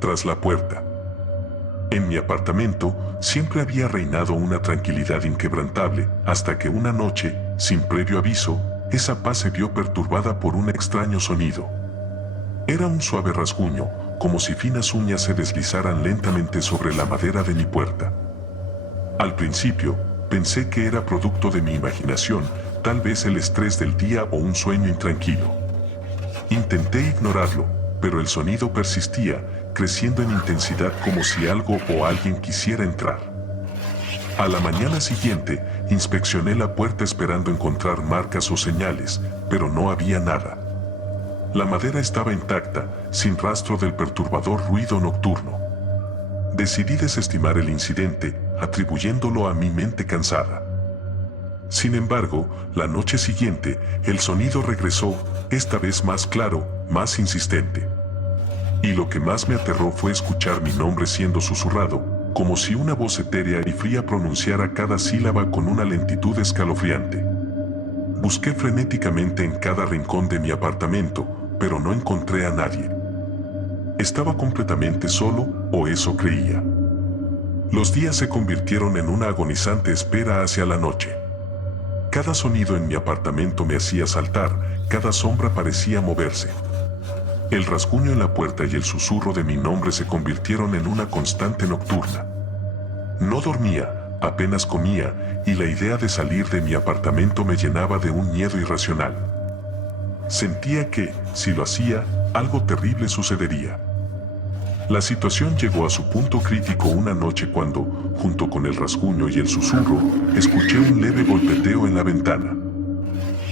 tras la puerta. En mi apartamento siempre había reinado una tranquilidad inquebrantable, hasta que una noche, sin previo aviso, esa paz se vio perturbada por un extraño sonido. Era un suave rasguño, como si finas uñas se deslizaran lentamente sobre la madera de mi puerta. Al principio, pensé que era producto de mi imaginación, tal vez el estrés del día o un sueño intranquilo. Intenté ignorarlo, pero el sonido persistía, creciendo en intensidad como si algo o alguien quisiera entrar. A la mañana siguiente, inspeccioné la puerta esperando encontrar marcas o señales, pero no había nada. La madera estaba intacta, sin rastro del perturbador ruido nocturno. Decidí desestimar el incidente, atribuyéndolo a mi mente cansada. Sin embargo, la noche siguiente, el sonido regresó, esta vez más claro, más insistente. Y lo que más me aterró fue escuchar mi nombre siendo susurrado, como si una voz etérea y fría pronunciara cada sílaba con una lentitud escalofriante. Busqué frenéticamente en cada rincón de mi apartamento, pero no encontré a nadie. Estaba completamente solo, o eso creía. Los días se convirtieron en una agonizante espera hacia la noche. Cada sonido en mi apartamento me hacía saltar, cada sombra parecía moverse. El rasguño en la puerta y el susurro de mi nombre se convirtieron en una constante nocturna. No dormía, apenas comía, y la idea de salir de mi apartamento me llenaba de un miedo irracional. Sentía que, si lo hacía, algo terrible sucedería. La situación llegó a su punto crítico una noche cuando, junto con el rasguño y el susurro, escuché un leve golpeteo en la ventana.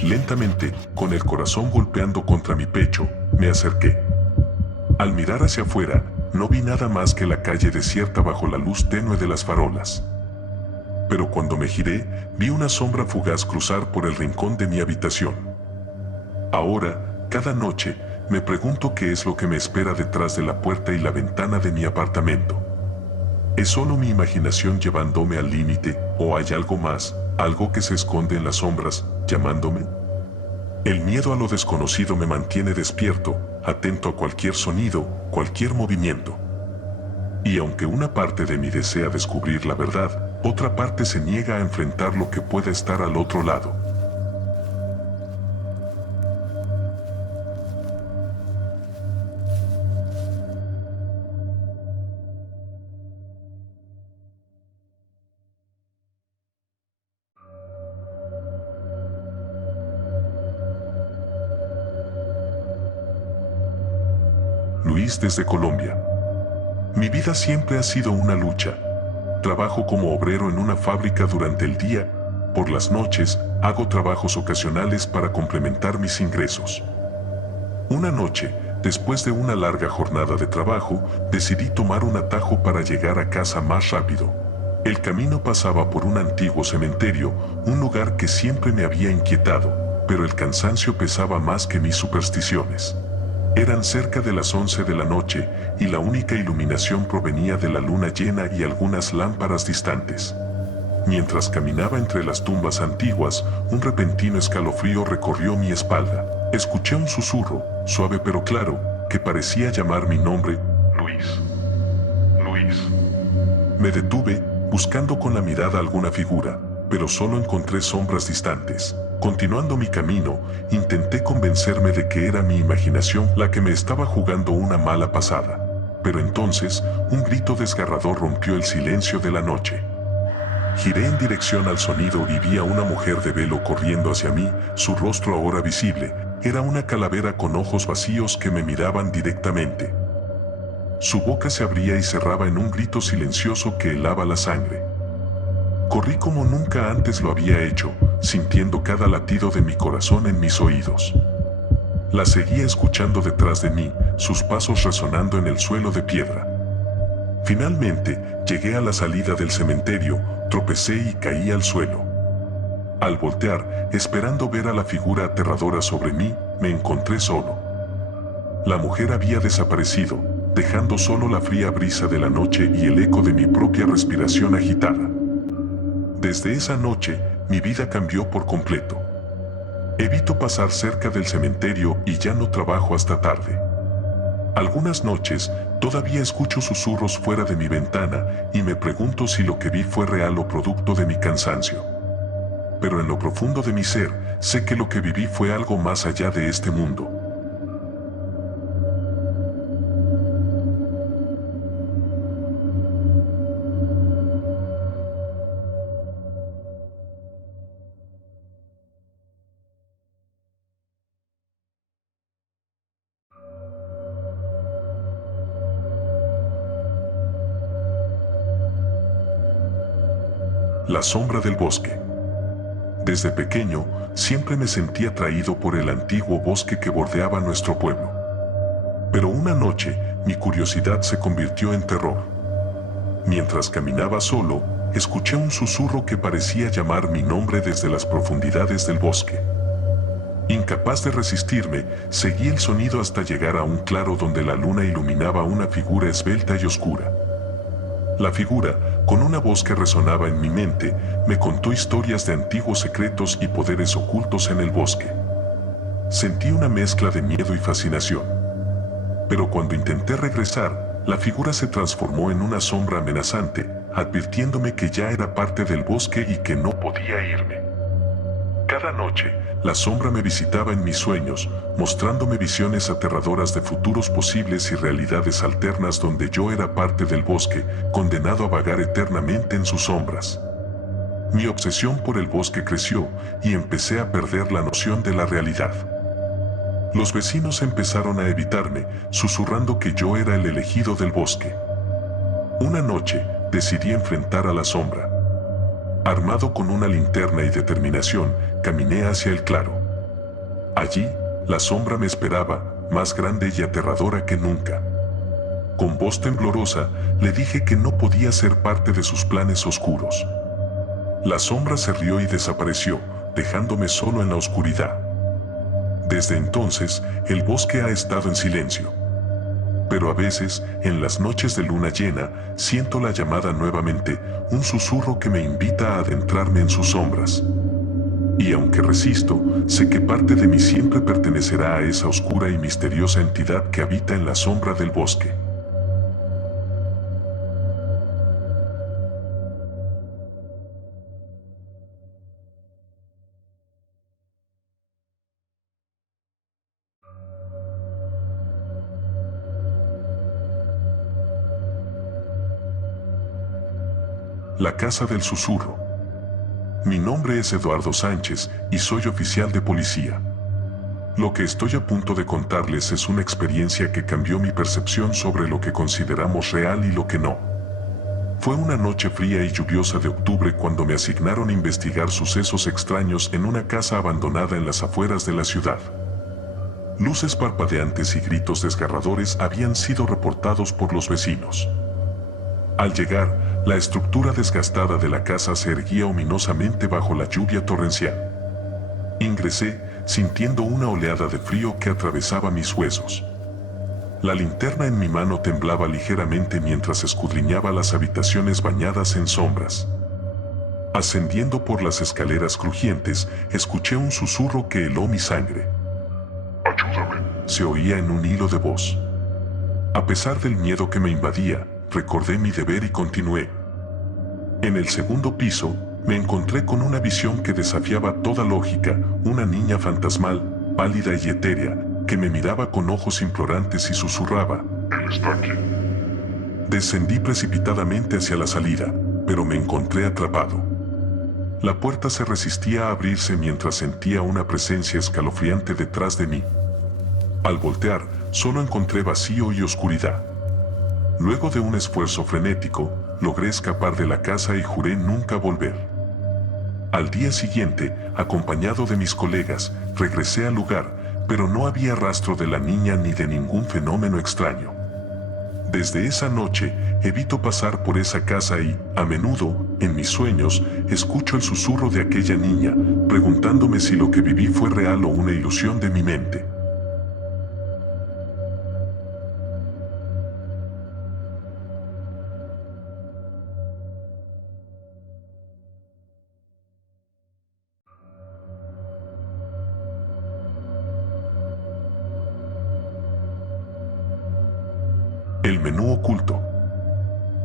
Lentamente, con el corazón golpeando contra mi pecho, me acerqué. Al mirar hacia afuera, no vi nada más que la calle desierta bajo la luz tenue de las farolas. Pero cuando me giré, vi una sombra fugaz cruzar por el rincón de mi habitación. Ahora, cada noche, me pregunto qué es lo que me espera detrás de la puerta y la ventana de mi apartamento. ¿Es solo mi imaginación llevándome al límite, o hay algo más, algo que se esconde en las sombras, llamándome? El miedo a lo desconocido me mantiene despierto, atento a cualquier sonido, cualquier movimiento. Y aunque una parte de mí desea descubrir la verdad, otra parte se niega a enfrentar lo que pueda estar al otro lado. Luis desde Colombia. Mi vida siempre ha sido una lucha. Trabajo como obrero en una fábrica durante el día, por las noches hago trabajos ocasionales para complementar mis ingresos. Una noche, después de una larga jornada de trabajo, decidí tomar un atajo para llegar a casa más rápido. El camino pasaba por un antiguo cementerio, un lugar que siempre me había inquietado, pero el cansancio pesaba más que mis supersticiones. Eran cerca de las 11 de la noche y la única iluminación provenía de la luna llena y algunas lámparas distantes. Mientras caminaba entre las tumbas antiguas, un repentino escalofrío recorrió mi espalda. Escuché un susurro, suave pero claro, que parecía llamar mi nombre, Luis. Luis. Me detuve, buscando con la mirada alguna figura, pero solo encontré sombras distantes. Continuando mi camino, intenté convencerme de que era mi imaginación la que me estaba jugando una mala pasada. Pero entonces, un grito desgarrador rompió el silencio de la noche. Giré en dirección al sonido y vi a una mujer de velo corriendo hacia mí, su rostro ahora visible. Era una calavera con ojos vacíos que me miraban directamente. Su boca se abría y cerraba en un grito silencioso que helaba la sangre. Corrí como nunca antes lo había hecho, sintiendo cada latido de mi corazón en mis oídos. La seguía escuchando detrás de mí, sus pasos resonando en el suelo de piedra. Finalmente, llegué a la salida del cementerio, tropecé y caí al suelo. Al voltear, esperando ver a la figura aterradora sobre mí, me encontré solo. La mujer había desaparecido, dejando solo la fría brisa de la noche y el eco de mi propia respiración agitada. Desde esa noche, mi vida cambió por completo. Evito pasar cerca del cementerio y ya no trabajo hasta tarde. Algunas noches todavía escucho susurros fuera de mi ventana y me pregunto si lo que vi fue real o producto de mi cansancio. Pero en lo profundo de mi ser, sé que lo que viví fue algo más allá de este mundo. La sombra del bosque. Desde pequeño, siempre me sentí atraído por el antiguo bosque que bordeaba nuestro pueblo. Pero una noche, mi curiosidad se convirtió en terror. Mientras caminaba solo, escuché un susurro que parecía llamar mi nombre desde las profundidades del bosque. Incapaz de resistirme, seguí el sonido hasta llegar a un claro donde la luna iluminaba una figura esbelta y oscura. La figura, con una voz que resonaba en mi mente, me contó historias de antiguos secretos y poderes ocultos en el bosque. Sentí una mezcla de miedo y fascinación. Pero cuando intenté regresar, la figura se transformó en una sombra amenazante, advirtiéndome que ya era parte del bosque y que no podía irme. Cada noche, la sombra me visitaba en mis sueños, mostrándome visiones aterradoras de futuros posibles y realidades alternas donde yo era parte del bosque, condenado a vagar eternamente en sus sombras. Mi obsesión por el bosque creció y empecé a perder la noción de la realidad. Los vecinos empezaron a evitarme, susurrando que yo era el elegido del bosque. Una noche, decidí enfrentar a la sombra. Armado con una linterna y determinación, caminé hacia el claro. Allí, la sombra me esperaba, más grande y aterradora que nunca. Con voz temblorosa, le dije que no podía ser parte de sus planes oscuros. La sombra se rió y desapareció, dejándome solo en la oscuridad. Desde entonces, el bosque ha estado en silencio. Pero a veces, en las noches de luna llena, siento la llamada nuevamente, un susurro que me invita a adentrarme en sus sombras. Y aunque resisto, sé que parte de mí siempre pertenecerá a esa oscura y misteriosa entidad que habita en la sombra del bosque. La Casa del Susurro. Mi nombre es Eduardo Sánchez y soy oficial de policía. Lo que estoy a punto de contarles es una experiencia que cambió mi percepción sobre lo que consideramos real y lo que no. Fue una noche fría y lluviosa de octubre cuando me asignaron investigar sucesos extraños en una casa abandonada en las afueras de la ciudad. Luces parpadeantes y gritos desgarradores habían sido reportados por los vecinos. Al llegar, la estructura desgastada de la casa se erguía ominosamente bajo la lluvia torrencial. Ingresé, sintiendo una oleada de frío que atravesaba mis huesos. La linterna en mi mano temblaba ligeramente mientras escudriñaba las habitaciones bañadas en sombras. Ascendiendo por las escaleras crujientes, escuché un susurro que heló mi sangre. «Ayúdame», se oía en un hilo de voz. A pesar del miedo que me invadía, recordé mi deber y continué. En el segundo piso, me encontré con una visión que desafiaba toda lógica, una niña fantasmal, pálida y etérea, que me miraba con ojos implorantes y susurraba: «Él está aquí». Descendí precipitadamente hacia la salida, pero me encontré atrapado. La puerta se resistía a abrirse mientras sentía una presencia escalofriante detrás de mí. Al voltear, solo encontré vacío y oscuridad. Luego de un esfuerzo frenético, logré escapar de la casa y juré nunca volver. Al día siguiente, acompañado de mis colegas, regresé al lugar, pero no había rastro de la niña ni de ningún fenómeno extraño. Desde esa noche, evito pasar por esa casa y, a menudo, en mis sueños, escucho el susurro de aquella niña, preguntándome si lo que viví fue real o una ilusión de mi mente. El menú oculto.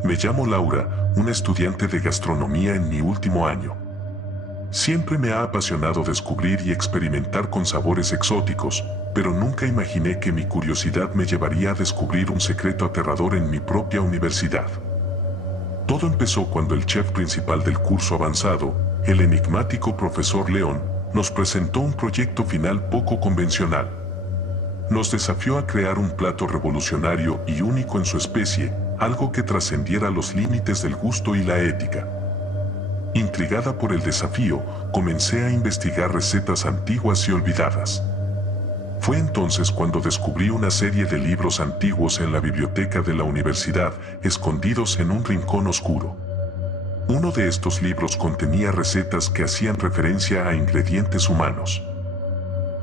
Me llamo Laura, una estudiante de gastronomía en mi último año. Siempre me ha apasionado descubrir y experimentar con sabores exóticos, pero nunca imaginé que mi curiosidad me llevaría a descubrir un secreto aterrador en mi propia universidad. Todo empezó cuando el chef principal del curso avanzado, el enigmático profesor León, nos presentó un proyecto final poco convencional. Nos desafió a crear un plato revolucionario y único en su especie, algo que trascendiera los límites del gusto y la ética. Intrigada por el desafío, comencé a investigar recetas antiguas y olvidadas. Fue entonces cuando descubrí una serie de libros antiguos en la biblioteca de la universidad, escondidos en un rincón oscuro. Uno de estos libros contenía recetas que hacían referencia a ingredientes humanos.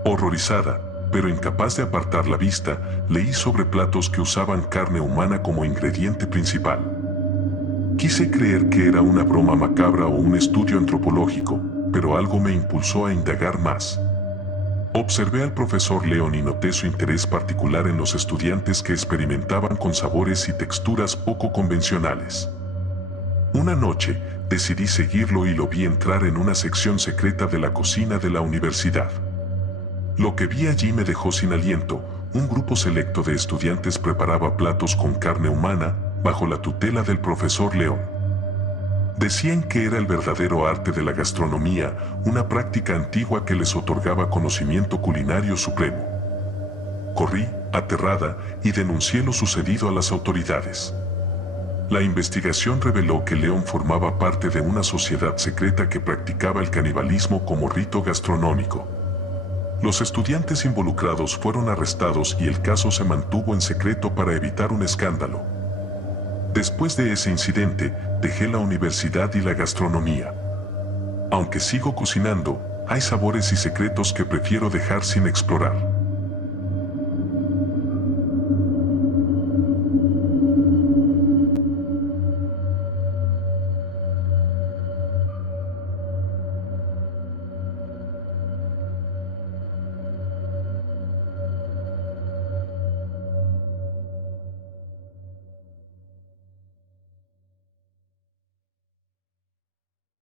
Horrorizada, pero incapaz de apartar la vista, leí sobre platos que usaban carne humana como ingrediente principal. Quise creer que era una broma macabra o un estudio antropológico, pero algo me impulsó a indagar más. Observé al profesor León y noté su interés particular en los estudiantes que experimentaban con sabores y texturas poco convencionales. Una noche, decidí seguirlo y lo vi entrar en una sección secreta de la cocina de la universidad. Lo que vi allí me dejó sin aliento. Un grupo selecto de estudiantes preparaba platos con carne humana, bajo la tutela del profesor León. Decían que era el verdadero arte de la gastronomía, una práctica antigua que les otorgaba conocimiento culinario supremo. Corrí, aterrada, y denuncié lo sucedido a las autoridades. La investigación reveló que León formaba parte de una sociedad secreta que practicaba el canibalismo como rito gastronómico. Los estudiantes involucrados fueron arrestados y el caso se mantuvo en secreto para evitar un escándalo. Después de ese incidente, dejé la universidad y la gastronomía. Aunque sigo cocinando, hay sabores y secretos que prefiero dejar sin explorar.